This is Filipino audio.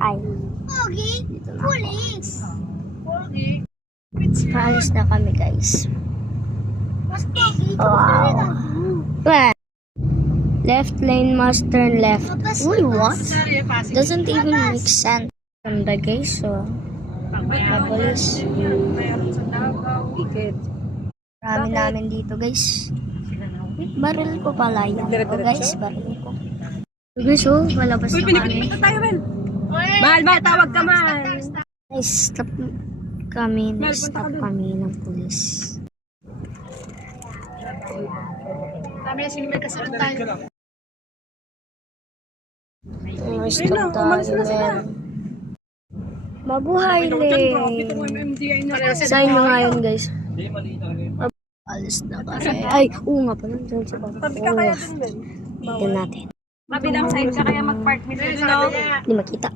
Hi. Dito na ako. Paalis na kami, guys. Wow. Left lane must turn left. Uy, what? Doesn't even make sense. Ganda, guys. So, papalis. Marami namin dito, guys. Baril ko pala yan. O, guys, baril ko. Guys, oh, malabas na kami. Mahal, tawag ka, mahal. Guys, stop kami ng pulis. Stop tayo, men. Mabuhay, le. Sa inyo nga yun, guys. Alis na kami. Ay, oo nga pala. Tignan natin. Mabilang side ka kaya mag-park dito. Hindi makita.